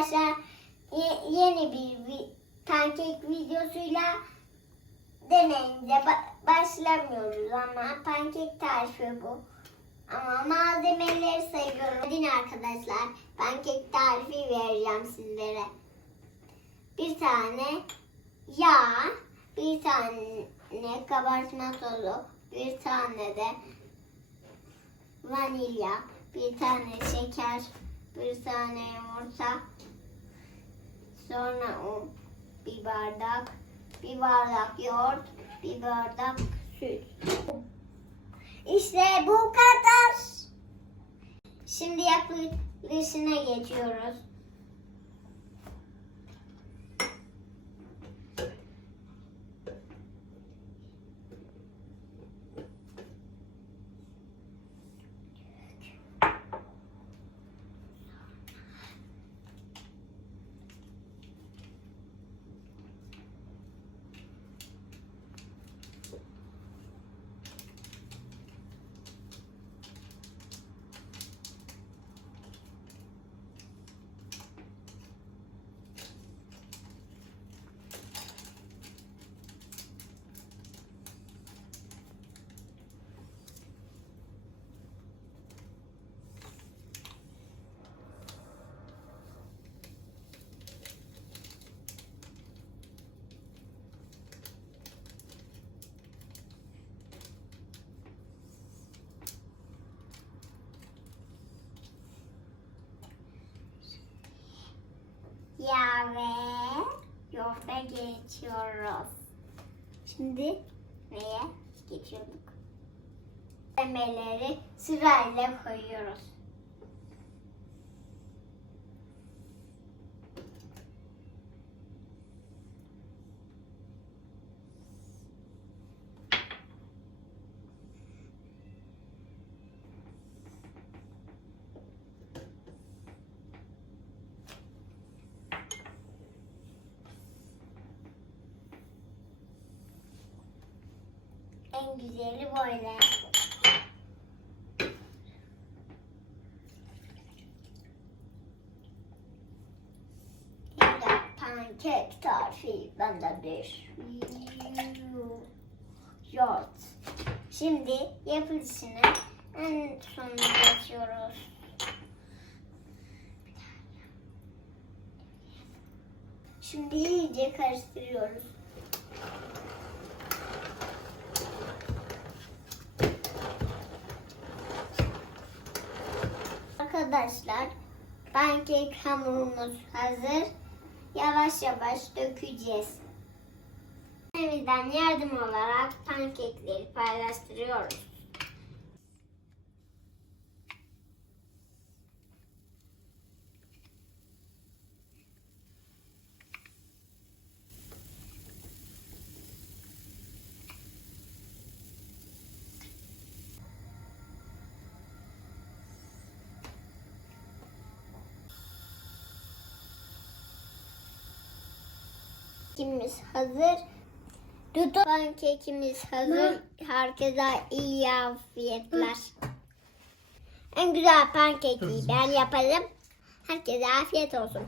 arkadaşlar ye- yeni bir vi- pankek videosuyla deneyimize ba- başlamıyoruz ama pankek tarifi bu. Ama malzemeleri sayıyorum. Hadi arkadaşlar pankek tarifi vereceğim sizlere. Bir tane yağ, bir tane kabartma tozu, bir tane de vanilya, bir tane şeker, bir tane yumurta, sonra un, bir bardak, bir bardak yoğurt, bir bardak süt. İşte bu kadar. Şimdi yapılışına geçiyoruz. Yağ ve yoğurda geçiyoruz. Şimdi neye geçiyorduk? Malzemeleri sırayla koyuyoruz. En güzeli böyle. Pankek tarifi bendedir. Yoğurt. Şimdi yapılışını en sonuna geçiyoruz. Şimdi iyice karıştırıyoruz. Arkadaşlar pankek hamurumuz hazır. Yavaş yavaş dökeceğiz. Elimizden yardım olarak pankekleri paylaştırıyoruz. Pankekimiz hazır. Dudu pankekimiz hazır. Herkese iyi afiyetler. En güzel pankeki ben yaparım. Herkese afiyet olsun.